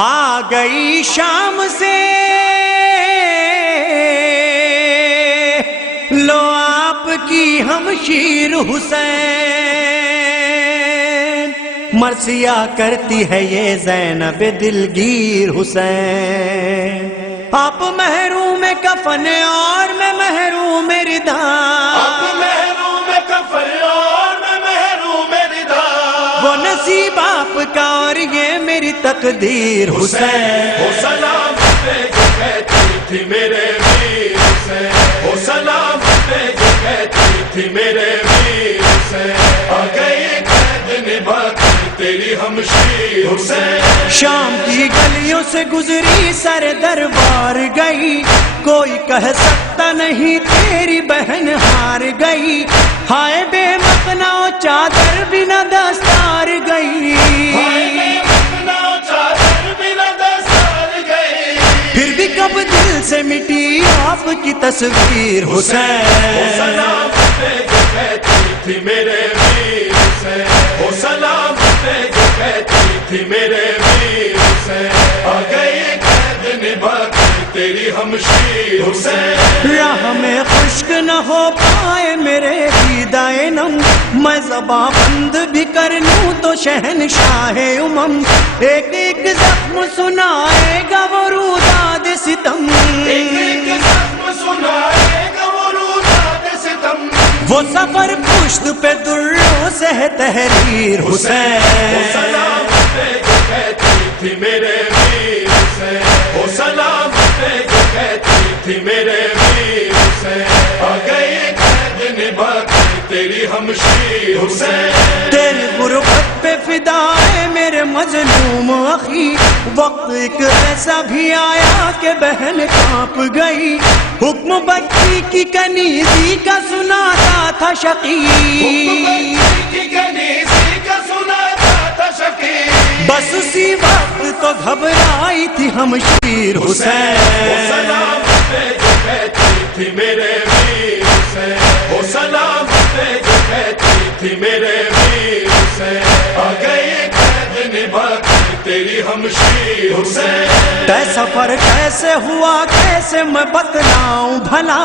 آ گئی شام سے لو آپ کی ہمشیر حسین، مرثیہ کرتی ہے یہ زینب دلگیر حسین۔ آپ محروم کفن اور میں محروم ردا، آپ محروم کفن اور میں محروم ردا، وہ نصیب آپ کا اور یہ میری تقدیر حسین۔ ہو سلام پہ جو کہتی تھی میرے ویر حسین، ہو سلام پہ جو کہتی تھی میرے ویر حسین، آ گئی قید نبھا کر تیری ہمشیر حسین۔ شام کی گلیوں سے گزری سر دربار گئی، کوئی کہہ سکتا نہیں تیری بہن ہار گئی، ہائے بے مقنا چادر بنا دستار گئی، پھر بھی کب دل سے مٹی آپ کی تصویر حسین۔ سلام پہ جو کہتی تھی میرے ویر حسین، ہو سلام پہ جو کہتی تھی میرے ویر حسین، آ گئی قید نبھا کر تیری ہمشیر حسین۔ راہ میں خشک نہ ہو پائے میرے دیدائے نم، میں زباں بند بھی کر لوں تو شہنشاہ امم، ایک ایک زخم سنائے گا وہ روداد ستم، ایک ایک زخم سنائے گا وہ روداد ستم، وہ سفر پشت پہ دروں سے ہے تحریر حسین۔ سلام پہ جو کہتی تھی میرے ویر حسین، ہو سلام پہ جو کہتی تھی میرے ویر حسین، آ گئی قید نبھا کر تیری ہمشیر حسین۔ تیری غربت پہ فدا ہے میرے مظلوم اخی، وقت ایک ایسا بھی آیا کہ بہن کانپ گئی، حکم بچی کی کنیزی کا سناتا تھا شقی، بس اسی وقت تو گھبرائی تھی ہمشیر حسین۔ سلام پہ جو کہتی تھی میرے ویر حسین، ہو سلام پہ جو کہتی تھی میرے ویر حسین، آ گئی قید نبھا کر تیری ہمشیر حسین۔ طے سفر کیسے ہوا کیسے میں بتلاؤں بھلا،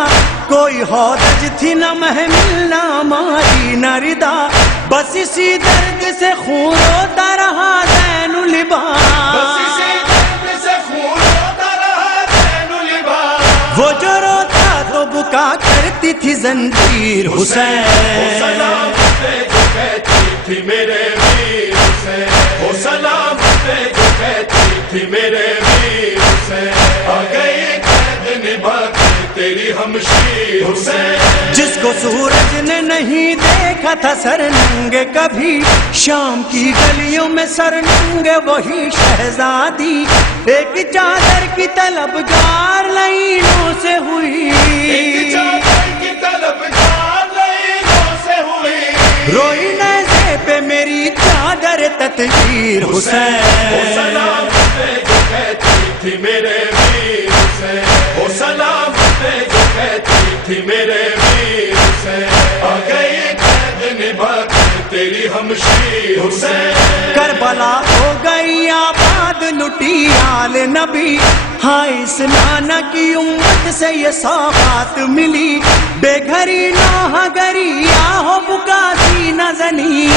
کوئی ہودج تھی نہ محمل نہ ماری نہ ردا، بس اسی درد سے خون روتا رہا زین العباد، وہ جو روتا تو بکا کرتی تھی زنجیر حسین۔ سلام پہ جو کہتی تھی میرے ویر حسین، ہو سلام پہ جو کہتی تھی میرے ویر حسین، آ گئی قید نبھا کر تیری ہمشیر حسین۔ جس کو سورج نے نہیں دیکھا تھا سر ننگے کبھی، شام کی گلیوں میں سر ننگے وہی شہزادی، ایک چادر کی طلبگار لائنوں سے ہوئی، روئی نیزے پہ میری چادر تطہیر حسین۔ سلام پہ جو کہتی تھی میرے ویر حسین، ہو سلام پہ جو کہتی تھی میرے ویر حسین، آ گئی قید نبھا کر تیری ہمشیر حسین۔ کربلا ہو گئی آباد لٹی آل نبی، ہاں اس نانا کی امت سے یہ سوغات ملی، بے گھری نوحہ گری آہو بکاسی نہ زنی،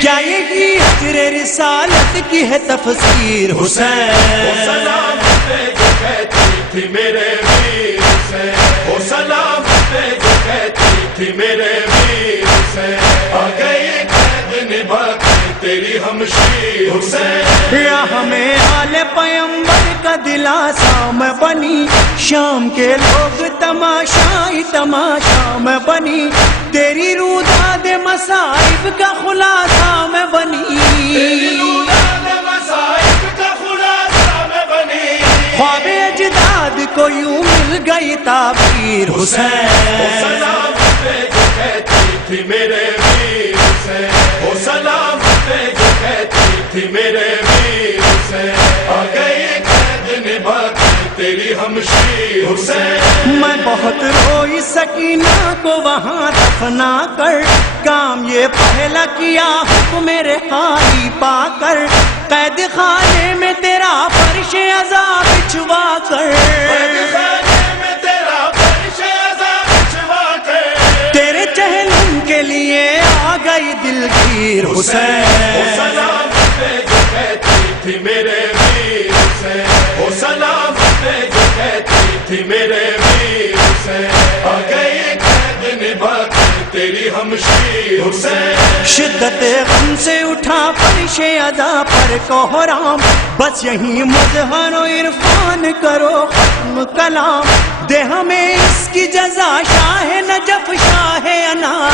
کیا یہی حجر رسالت کی ہے تفسیر حسین؟ سلام پہ جو کہتی تھی میرے ویر حسین، ہو سلام پہ جو کہتی تھی میرے ویر حسین، آ گئی قید نبھا کر تیری ہمشیر حسین۔ راہ میں آل پیمبر کا دلاسا میں بنی، شام کے لوگ تماشائی تماشا میں بنی، تیری روداد مصائب کا خلاصہ میں بنی، خواب اجداد کو یوں مل گئی تعبیر حسین۔ سلام پہ جو کہتی تھی میرے ویر حسین، ہو سلام پہ جو کہتی تھی میرے ویر حسین، آ گئی قید نبھا کر تیری ہمشیر حسین۔ میں بہت روئی سکی سکینہ کو وہاں دفنا کر، کام یہ پہلا کیا حکم میرے حالی پا کر، قید خانے میں تیرا فرش عذاب بچھوا کر، تیرے چہلم کے لیے آ گئی دلگیر حسین، سلام پہ جو کہتی تھی میرے ویر حسین، او سلام پہ جو کہتی تھی میرے ویر حسین، آ گئی قید نبھا کے تیری ہمشیر حسین، شدت غم سے اٹھا فرش ادا پر کوہرام، بس یہیں مظہر و عرفان کرو ختم کلام، دے ہمیں اس کی جزا شاہ نجف شاہ انام،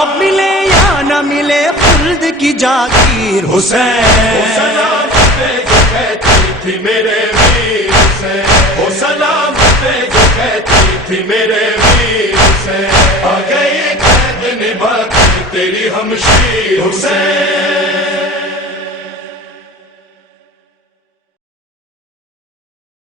اب ملے یا نہ ملے خلد کی جاگیر حسین، سلام پہ جو کہتی تھی میرے ویر حسین، او سلام پہ جو کہتی تھی میرے ویر حسین، آ گئی قید نبھا کے تیری ہمشیر حسین۔